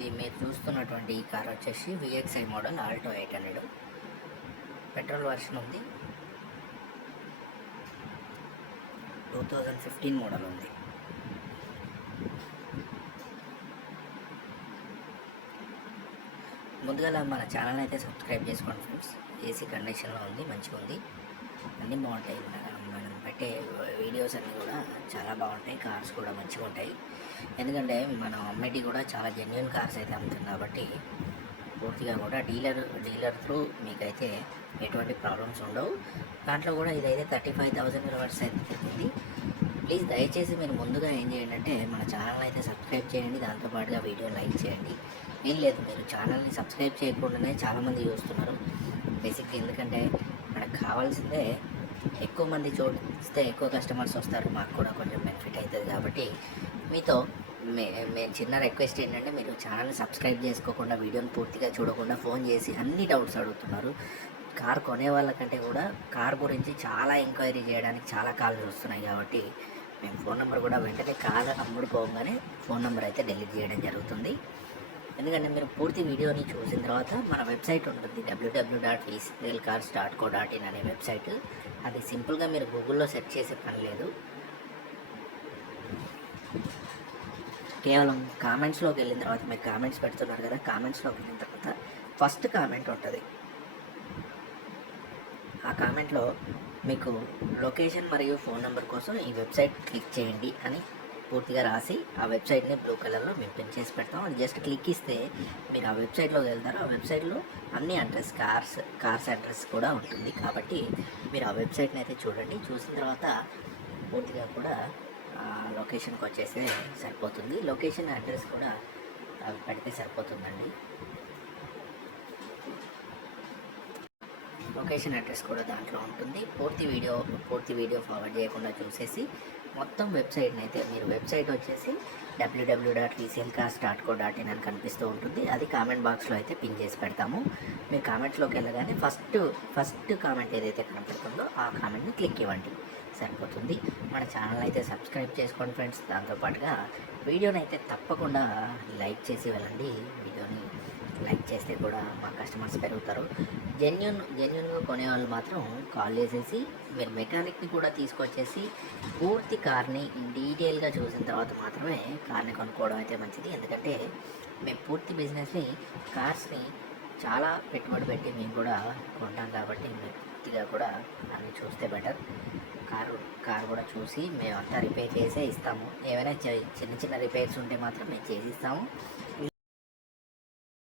ఇది మీరు చూస్తున్నటువంటి ఈ కార్ వచ్చేసి VXI model Alto eight hundred petrol version ఉంది. టూ థౌజండ్ ఫిఫ్టీన్ మోడల్ ఉంది. ముందుగా మన ఛానల్ అయితే సబ్స్క్రైబ్ చేసుకోండి ఫ్రెండ్స్ ఏసీ కండిషన్లో ఉంది మంచిగా ఉంది. అన్నీ బాగుంటాయి మనం పెట్టే వీడియోస్ అన్నీ కూడా చాలా బాగుంటాయి. కార్స్ కూడా మంచిగా ఉంటాయి. ఎందుకంటే మనం అమ్మేటి కూడా చాలా జెన్యున్ కార్స్ అయితే అమ్ముతుంది కాబట్టి పూర్తిగా కూడా డీలర్ డీలర్ త్రూ మీకైతే ఎటువంటి ప్రాబ్లమ్స్ ఉండవు. దాంట్లో కూడా ఇదైతే థర్టీ ఫైవ్ థౌజండ్ రివర్స్ అయితే తిరిగింది ప్లీజ్ దయచేసి మీరు ముందుగా ఏం చేయండి అంటే మన ఛానల్ అయితే సబ్స్క్రైబ్ చేయండి. దాంతోపాటుగా వీడియో లైక్ చేయండి. ఏం లేదు మీరు ఛానల్ని సబ్స్క్రైబ్ చేయకుండానే చాలామంది చూస్తున్నారు. బేసిక్గా ఎందుకంటే మనకు కావాల్సిందే ఎక్కువ మంది చూస్తే ఎక్కువ కస్టమర్స్ వస్తారు మాకు కూడా కొంచెం బెనిఫిట్ అవుతుంది కాబట్టి మీతో మే మేము చిన్న రిక్వెస్ట్ ఏంటంటే మీరు ఛానల్ని సబ్స్క్రైబ్ చేసుకోకుండా వీడియోని పూర్తిగా చూడకుండా ఫోన్ చేసి అన్ని డౌట్స్ అడుగుతున్నారు. కార్ కొనే వాళ్ళకంటే కూడా కార్ గురించి చాలా ఎంక్వైరీ చేయడానికి చాలా కాల్స్ వస్తున్నాయి కాబట్టి మేము ఫోన్ నెంబర్ కూడా వెంటనే కాల్ అమ్ముడుపోగానే ఫోన్ నెంబర్ అయితే డెలీట్ చేయడం జరుగుతుంది. ఎందుకంటే మీరు పూర్తి వీడియోని చూసిన తర్వాత మన వెబ్సైట్ ఉంటుంది WWW dot ECL cars dot co dot in అనే వెబ్సైట్. అది సింపుల్గా మీరు గూగుల్లో సెర్చ్ చేసే పని లేదు. కేవలం కామెంట్స్లోకి వెళ్ళిన తర్వాత మీరు కామెంట్స్ పెడుతున్నారు కదా కామెంట్స్లోకి వెళ్ళిన తర్వాత ఫస్ట్ కామెంట్ ఉంటుంది. ఆ కామెంట్లో మీకు లొకేషన్ మరియు ఫోన్ నెంబర్ కోసం ఈ వెబ్సైట్ క్లిక్ చేయండి అని పూర్తిగా రాసి ఆ వెబ్సైట్ని బ్లూ కలర్లో మేము పిన్ చేసి పెడతాం. అది జస్ట్ క్లిక్ ఇస్తే మీరు ఆ వెబ్సైట్లోకి వెళ్తారు ఆ వెబ్సైట్లో అన్ని అడ్రస్ కార్స్ కార్స్ అడ్రస్ కూడా ఉంటుంది. కాబట్టి మీరు ఆ వెబ్సైట్ని అయితే చూడండి. చూసిన తర్వాత పూర్తిగా కూడా ఆ లొకేషన్కి వచ్చేస్తే సరిపోతుంది. లొకేషన్ అడ్రస్ కూడా పెడితే సరిపోతుందండి. లొకేషన్ అడ్రస్ కూడా దాంట్లో ఉంటుంది. పూర్తి వీడియో పూర్తి వీడియో ఫార్వర్డ్ చేయకుండా చూసేసి మొత్తం వెబ్సైట్ని అయితే మీరు వెబ్సైట్ వచ్చేసి డబ్ల్యూడబ్ల్యూ డాట్ ఈసీఎల్ కాస్ట్ డాట్ కో డాట్ ఇన్ అని కనిపిస్తూ ఉంటుంది. అది కామెంట్ బాక్స్లో అయితే పిన్ చేసి పెడతాము. మీరు కామెంట్స్లోకి వెళ్ళగానే ఫస్ట్ ఫస్ట్ కామెంట్ ఏదైతే కనపడుతుందో ఆ కామెంట్ని క్లిక్ ఇవ్వండి. సరిపోతుంది. మన ఛానల్ అయితే సబ్స్క్రైబ్ చేసుకోండి ఫ్రెండ్స్. దాంతోపాటుగా వీడియోని అయితే తప్పకుండా లైక్ చేసి వెళ్ళండి. వీడియోని లైక్ చేస్తే కూడా మా కస్టమర్స్ పెరుగుతారు. జెన్యున్ జెన్యున్గా కొనేవాళ్ళు మాత్రం కాల్ చేసేసి మీరు మెకానిక్ని కూడా తీసుకొచ్చేసి పూర్తి కార్ని డీటెయిల్గా చూసిన తర్వాత మాత్రమే కార్ని కొనుక్కోవడం అయితే మంచిది. ఎందుకంటే మేము పూర్తి బిజినెస్ని కార్స్ని చాలా పెట్టుబడి పెట్టి మేము కూడా కొంటాం కాబట్టి మేము పూర్తిగా కూడా అన్ని చూస్తే బెటర్ కారు కారు కూడా చూసి మేమంతా రిపేర్ చేసే ఇస్తాము. ఏమైనా చిన్న చిన్న రిపేర్స్ ఉంటే మాత్రం మేము చేసి ఇస్తాము.